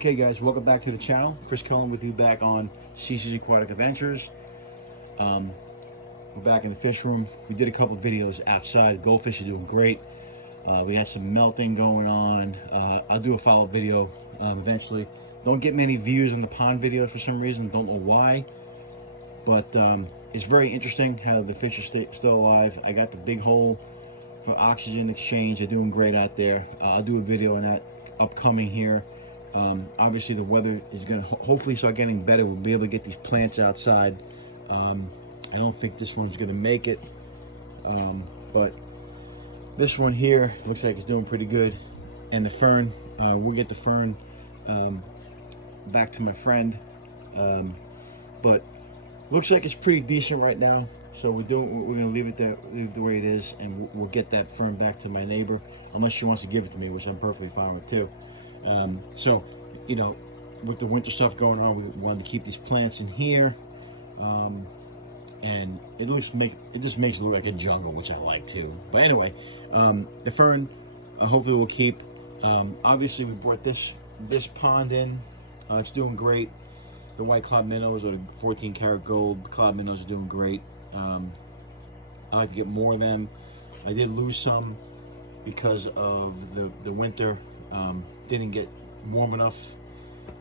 Okay guys, welcome back to the channel. Chris Cullen with you back on CC's Aquatic Adventures. We're back in the fish room. We did a couple of videos outside. Goldfish are doing great. We had some melting going on. I'll do a follow-up video eventually. Don't get many views on the pond videos for some reason. Don't know why. But it's very interesting how the fish are still alive. I got the big hole for oxygen exchange. They're doing great out there. I'll do a video on that upcoming here. Obviously the weather is going to hopefully start getting better. We'll be able to get these plants outside. I don't think this one's going to make it, but this one here looks like it's doing pretty good. And the fern, we'll get the fern back to my friend, but looks like it's pretty decent right now. So we're going to leave it there, leave it the way it is, and we'll get that fern back to my neighbor, unless she wants to give it to me, which I'm perfectly fine with too. So, you know, with the winter stuff going on, we wanted to keep these plants in here, and it just makes it look like a jungle, which I like too. But anyway, the fern, hopefully we'll keep. Obviously, we brought this pond in. It's doing great. The white cloud minnows, or the 14 karat gold cloud minnows, are doing great. I like to get more of them. I did lose some because of the winter. Didn't get warm enough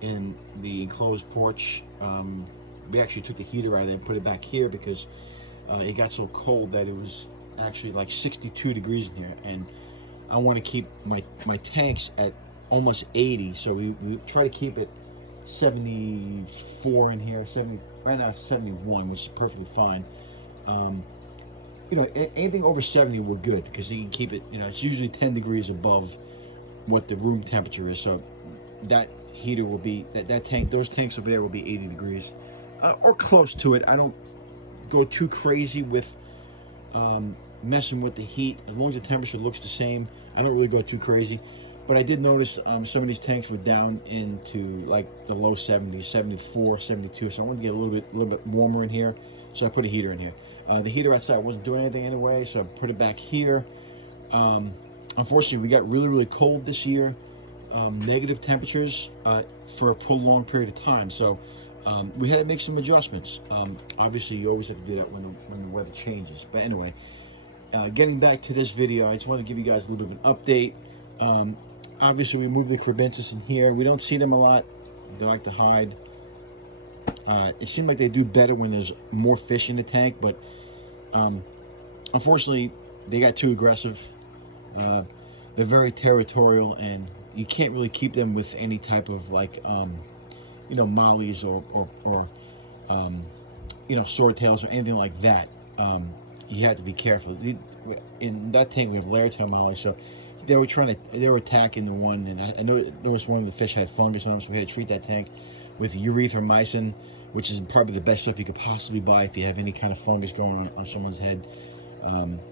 in the enclosed porch. We actually took the heater out of there and put it back here because it got so cold that it was actually like 62 degrees in here, and I want to keep my tanks at almost 80, so we try to keep it 74 in here. 70 right now, 71, which is perfectly fine. You know, anything over 70 we're good, because you can keep it, you know, it's usually 10 degrees above what the room temperature is, so that heater will be, those tanks over there will be 80 degrees or close to it. I don't go too crazy with messing with the heat. As long as the temperature looks the same, I don't really go too crazy. But I did notice some of these tanks were down into like the low 70s, 74, 72, so I wanted to get a little bit warmer in here, so I put a heater in here. The heater outside wasn't doing anything anyway, so I put it back here. Unfortunately, we got really cold this year, negative temperatures for a prolonged period of time, so we had to make some adjustments. Obviously, you always have to do that when the weather changes. But anyway, getting back to this video, I just want to give you guys a little bit of an update. Obviously, we moved the Crebensis in here. We don't see them a lot. They like to hide. It seemed like they do better when there's more fish in the tank, but unfortunately, they got too aggressive. They're very territorial, and you can't really keep them with any type of like you know, mollies or you know, swordtails or anything like that. You have to be careful. In that tank we have layer-tail mollies, so they were attacking the one, and I noticed one of the fish had fungus on them, so we had to treat that tank with erythromycin, which is probably the best stuff you could possibly buy if you have any kind of fungus going on someone's head.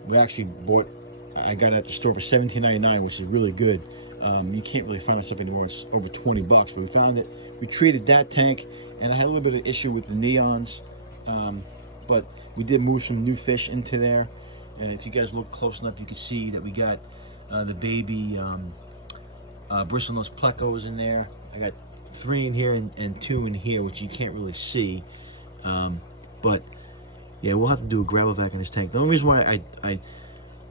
We actually bought, I got it at the store for $17.99, which is really good. You can't really find this stuff anymore. It's over 20 bucks, but we found it. We treated that tank, and I had a little bit of issue with the neons, but we did move some new fish into there. And if you guys look close enough, you can see that we got the baby bristlenose plecos in there. I got 3 in here and 2 in here, which you can't really see. But yeah, we'll have to do a gravel vac in this tank. The only reason why I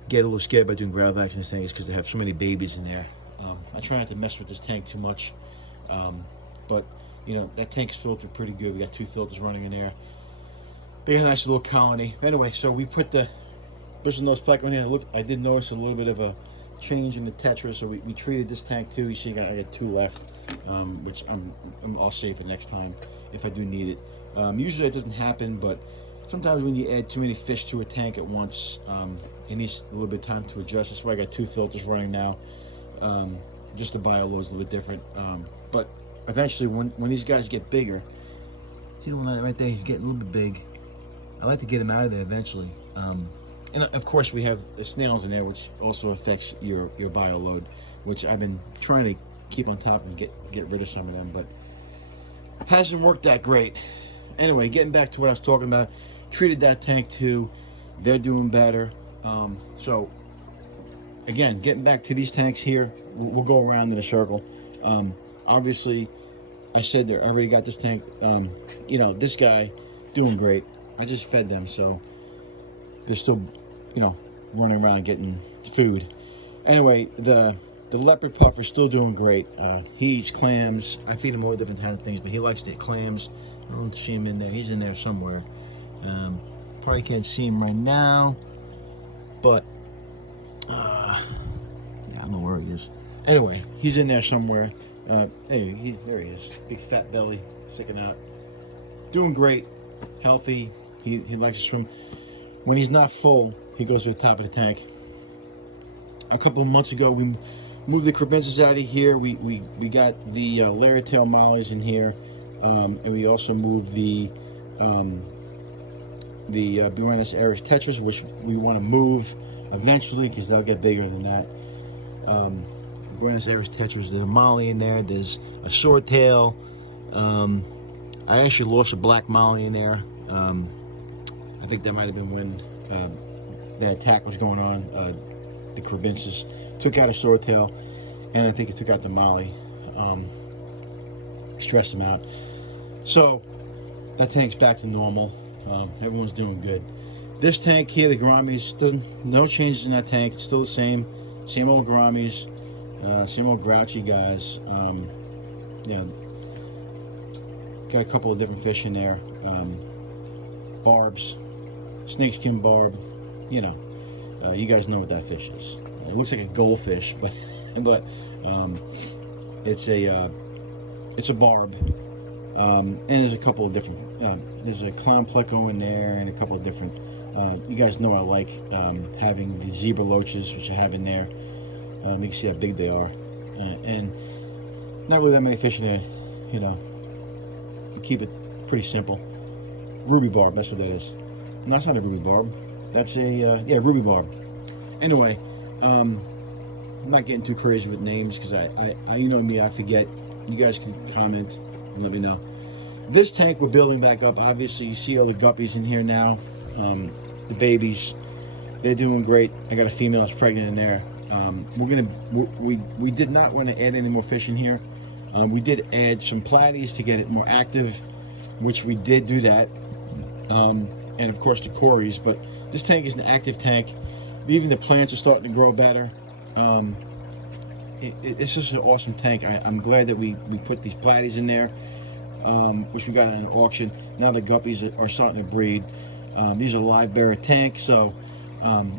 get a little scared about doing gravel vacs in this tank is because they have so many babies in there. I try not to mess with this tank too much, but you know, that tank is filtered pretty good. We got 2 filters running in there. They got a nice little colony. Anyway, so we put the bristlenose pleco in here. Look, I did notice a little bit of a change in the tetra, so we treated this tank too. You see, I got 2 left, which I'll save for next time if I do need it. Usually it doesn't happen, but sometimes when you add too many fish to a tank at once, it needs a little bit of time to adjust. That's why I got 2 filters running now. Just the bio load is a little bit different, but eventually when these guys get bigger, see the one right there, he's getting a little bit big. I like to get him out of there eventually. And of course we have the snails in there, which also affects your bio load, which I've been trying to keep on top and get rid of some of them, but hasn't worked that great. Anyway, getting back to what I was talking about, treated that tank too. They're doing better. So again, getting back to these tanks here, we'll go around in a circle. Obviously, I said there, I already got this tank. You know, this guy doing great. I just fed them, so they're still, you know, running around getting food. Anyway, the leopard puffer's still doing great. He eats clams. I feed him all different kinds of things, but he likes to eat clams. I don't see him in there. He's in there somewhere. Probably can't see him right now, but yeah, I don't know where he is. Anyway, he's in there somewhere. Hey, there he is. Big fat belly sticking out. Doing great, healthy. He likes to swim. When he's not full, he goes to the top of the tank. A couple of months ago, we moved the crebensis out of here. We got the Lariatail mollies in here, and we also moved the Buenos Aires tetras, which we want to move eventually because they'll get bigger than that. Buenos Aires tetras, there's a molly in there. There's a swordtail. I actually lost a black molly in there. I think that might have been when the attack was going on. The crebensis took out a swordtail, and I think it took out the molly. Stressed him out. So that tank's back to normal. Everyone's doing good. This tank here, the Gouramis, no changes in that tank. It's still the same old Gouramis, same old grouchy guys. Yeah, got a couple of different fish in there. Barbs, snakeskin barb. You know, you guys know what that fish is. It looks like a goldfish, but it's a barb. And there's a couple of different. There's a clown pleco in there, and a couple of different. You guys know I like having the zebra loaches, which I have in there. You can see how big they are, and not really that many fish in there. You know, you keep it pretty simple. Ruby barb, that's what that is. No, that's not a ruby barb. That's a yeah, ruby barb. Anyway, I'm not getting too crazy with names because I you know me, I forget. You guys can comment and let me know. This tank we're building back up. Obviously, you see all the guppies in here now. The babies, they're doing great. I got a female that's pregnant in there. We did not want to add any more fish in here. We did add some platies to get it more active, which we did do that. And of course the cories, but this tank is an active tank. Even the plants are starting to grow better. It's just an awesome tank. I'm glad that we put these platies in there, which we got at an auction. Now the guppies are starting to breed. These are live bearer tanks, so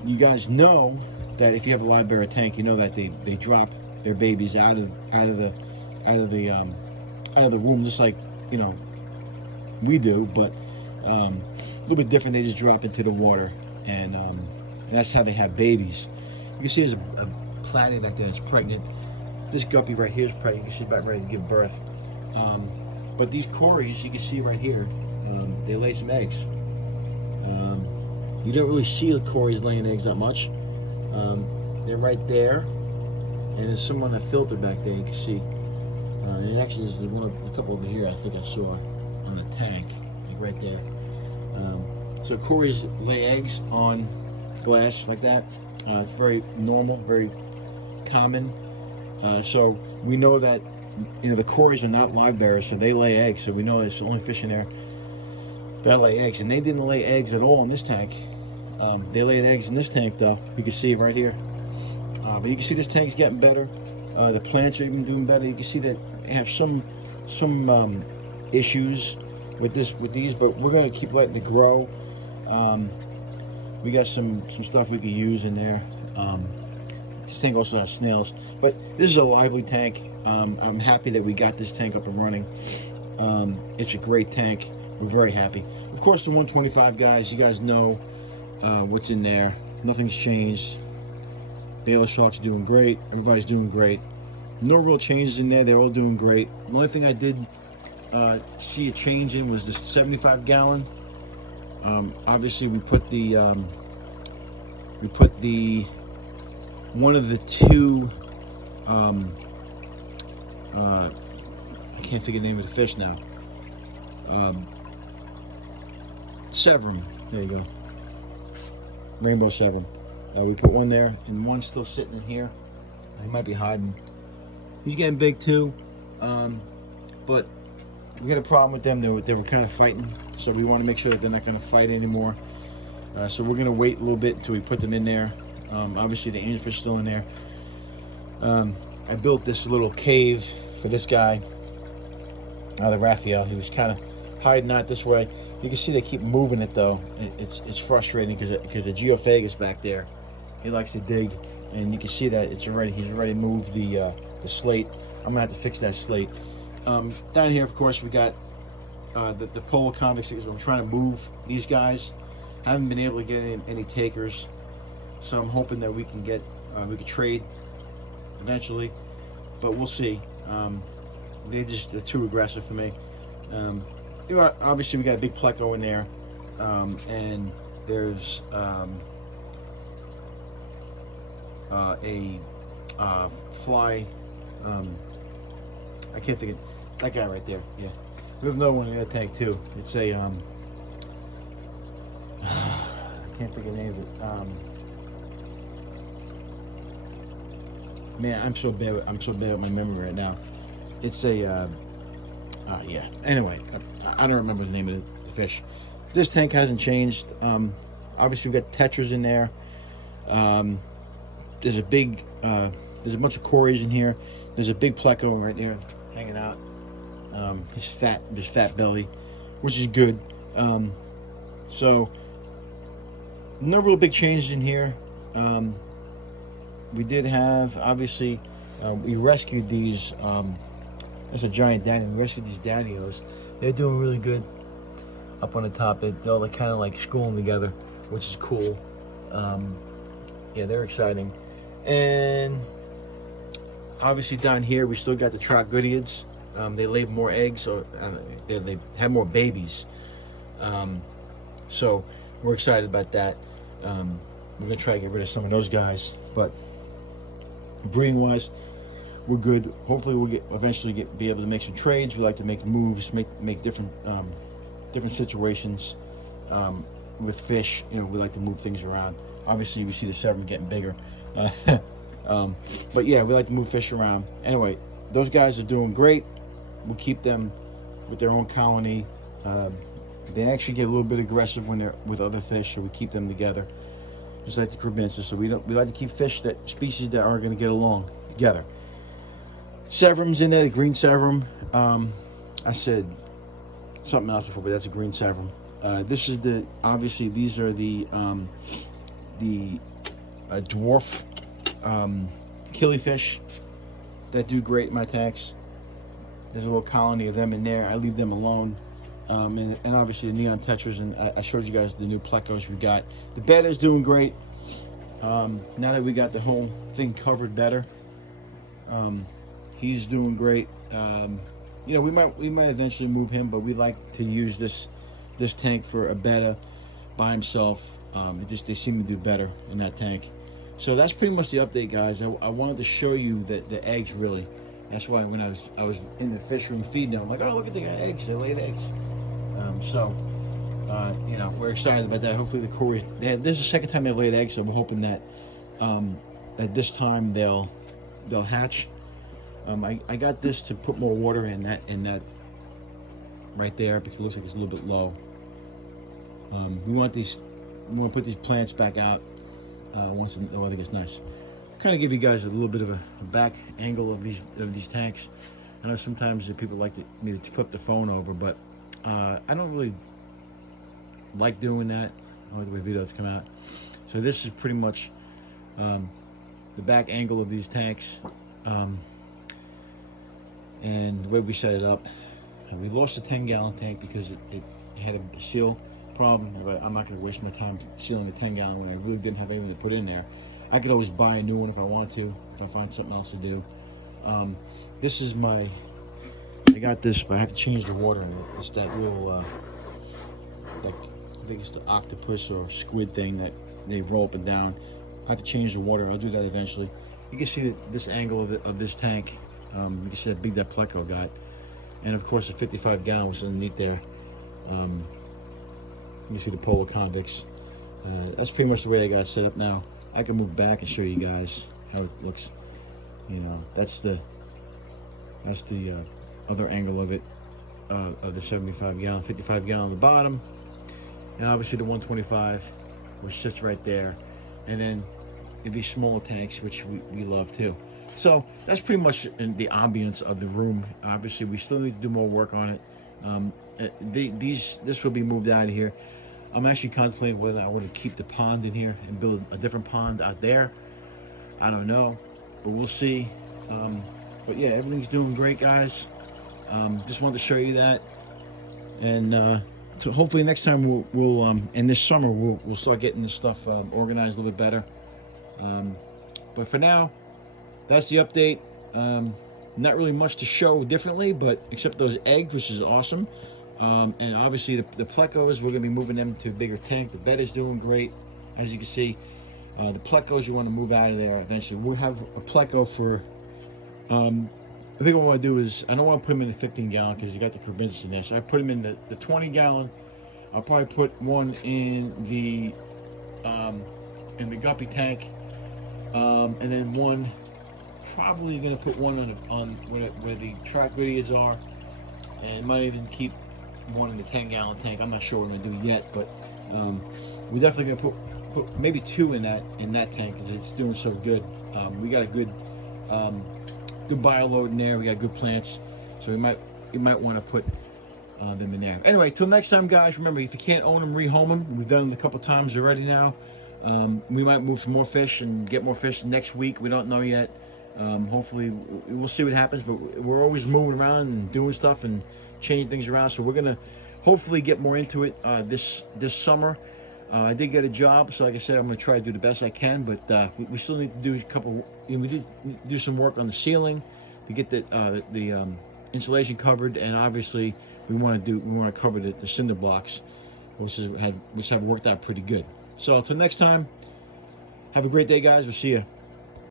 you guys know that if you have a live bearer tank, you know that they drop their babies out of the womb, just like, you know, we do, but a little bit different. They just drop into the water, and that's how they have babies. You can see there's a platy back there that's pregnant. This guppy right here is pregnant. You can see about ready to give birth. But these cories, you can see right here, they lay some eggs. You don't really see the cories laying eggs that much. They're right there, and there's some on a filter back there. You can see. And actually, there's a couple over here. I think I saw on the tank, like right there. So cories lay eggs on glass like that. It's very normal, very common. So we know that, you know, the cories are not live bearers, so they lay eggs. So we know there's only fish in there that lay eggs, and they didn't lay eggs at all in this tank. They laid eggs in this tank, though. You can see it right here. But you can see this tank's getting better. The plants are even doing better. You can see that they have some issues with these, but we're gonna keep letting it grow. We got some stuff we could use in there. This tank also has snails, but this is a lively tank. I'm happy that we got this tank up and running. It's a great tank. We're very happy. Of course, the 125 guys, you guys know what's in there. Nothing's changed. Baylor Shark's doing great. Everybody's doing great. No real changes in there. They're all doing great. The only thing I did see a change in was the 75 gallon. Obviously, we put the one of the two. I can't think of the name of the fish now. Severum. There you go. Rainbow Severum. We put one there, and one's still sitting in here. He might be hiding. He's getting big too, but we had a problem with them. They were kind of fighting, so we want to make sure that they're not going to fight anymore. So we're going to wait a little bit until we put them in there. Obviously, the angelfish is still in there. I built this little cave for this guy, the Raphael. He was kind of hiding out this way. You can see they keep moving it though. It's frustrating because the Geophagus back there, he likes to dig, and you can see that he's already moved the slate. I'm gonna have to fix that slate. Down here, of course, we got the polar convicts. I'm trying to move these guys. I haven't been able to get any takers, so I'm hoping that we can we can trade eventually, but we'll see. They're too aggressive for me. You know, obviously we got a big pleco in there, and there's a fly. I can't think of that guy right there. Yeah, we have another one in that tank too. It's a I can't think of the name of it. Man, I'm so bad with my memory right now. It's a yeah. Anyway, I don't remember the name of the fish. This tank hasn't changed. Obviously, we've got tetras in there. There's a bunch of cories in here. There's a big pleco right there hanging out. His fat belly, which is good. So no real big changes in here. We did have, obviously, we rescued these. That's a giant daddy. We rescued these daddios. They're doing really good up on the top. They're kind of like schooling together, which is cool. Yeah, they're exciting. And obviously down here, we still got the troglodytes. They laid more eggs, or they had more babies. So we're excited about that. We're gonna try to get rid of some of those guys, but breeding wise, we're good. Hopefully we'll eventually be able to make some trades. We like to make moves, make different situations with fish. You know, we like to move things around. Obviously we see the Severn getting bigger, but yeah, we like to move fish around. Anyway, those guys are doing great. We'll keep them with their own colony. They actually get a little bit aggressive when they're with other fish, so we keep them together, just like the Crebensis. So we like to keep species that are going to get along together. Severum's in there, the green Severum. I said something else before, but that's a green Severum. This is obviously these are the dwarf killifish that do great in my tanks. There's a little colony of them in there. I leave them alone. And obviously the neon tetras, and I showed you guys the new plecos we got. The betta is doing great. Now that we got the whole thing covered better, he's doing great. You know, we might eventually move him, but we like to use this tank for a betta by himself. They seem to do better in that tank. So that's pretty much the update, guys. I wanted to show you the eggs, really. That's why when I was in the fish room feeding them, I'm like, oh, look at the eggs. They laid eggs. You know, we're excited about that. Hopefully the Cory, this is the second time they laid eggs, so we're hoping that that this time they'll hatch. I got this to put more water in that right there because it looks like it's a little bit low. We want to put these plants back out once the weather gets nice. Kind of give you guys a little bit of a back angle of these tanks. I know sometimes people like me to flip the phone over, but I don't really like doing that. I like the way videos come out. So this is pretty much the back angle of these tanks, and the way we set it up. We lost a 10-gallon tank because it had a seal problem. But I'm not going to waste my time sealing a 10-gallon when I really didn't have anything to put in there. I could always buy a new one if I want to, if I find something else to do. This is I got this, but I have to change the water in it. It's that little, I think it's the octopus or squid thing that they roll up and down. I have to change the water. I'll do that eventually. You can see this angle of this tank. You can see how big that pleco got. And of course the 55-gallon was underneath there. You can see the polar convicts. That's pretty much the way I got it set up now. I can move back and show you guys how it looks. You know, that's the other angle of it. of the 75 gallon, 55 gallon on the bottom, and obviously the 125, which sits right there, and then these smaller tanks, which we love too. So that's pretty much in the ambience of the room. Obviously, we still need to do more work on it. This will be moved out of here. I'm actually contemplating whether I want to keep the pond in here and build a different pond out there. I don't know, but we'll see. But yeah, everything's doing great, guys. Just wanted to show you that, and so hopefully next time we'll and this summer we'll start getting this stuff organized a little bit better. But for now, that's the update. Not really much to show differently, but except those eggs, which is awesome. And obviously the plecos, we're gonna be moving them to a bigger tank. The bed is doing great, as you can see. The plecos, you want to move out of there eventually. We'll have a pleco for. I think what I want to do is I don't want to put them in the 15 gallon because you got the Carbensis in there. So I put them in the 20 gallon. I'll probably put one in the guppy tank, and then one. Probably gonna put one on where the track radiators are, and might even keep one in the 10 gallon tank. I'm not sure what we're gonna do yet, but we're definitely gonna put maybe two in that tank because it's doing so good. We got a good bio load in there. We got good plants, so you might want to put them in there. Anyway, till next time, guys. Remember, if you can't own them, rehome them. We've done it a couple times already now. We might move some more fish and get more fish next week. We don't know yet. Hopefully we'll see what happens, but we're always moving around and doing stuff and changing things around, so we're gonna hopefully get more into it this summer. I did get a job, so like I said, I'm gonna try to do the best I can, but we still need to do a couple. We did do some work on the ceiling to get the insulation covered, and obviously we want to cover the cinder blocks, which have worked out pretty good. So until next time, have a great day, guys. We'll see you.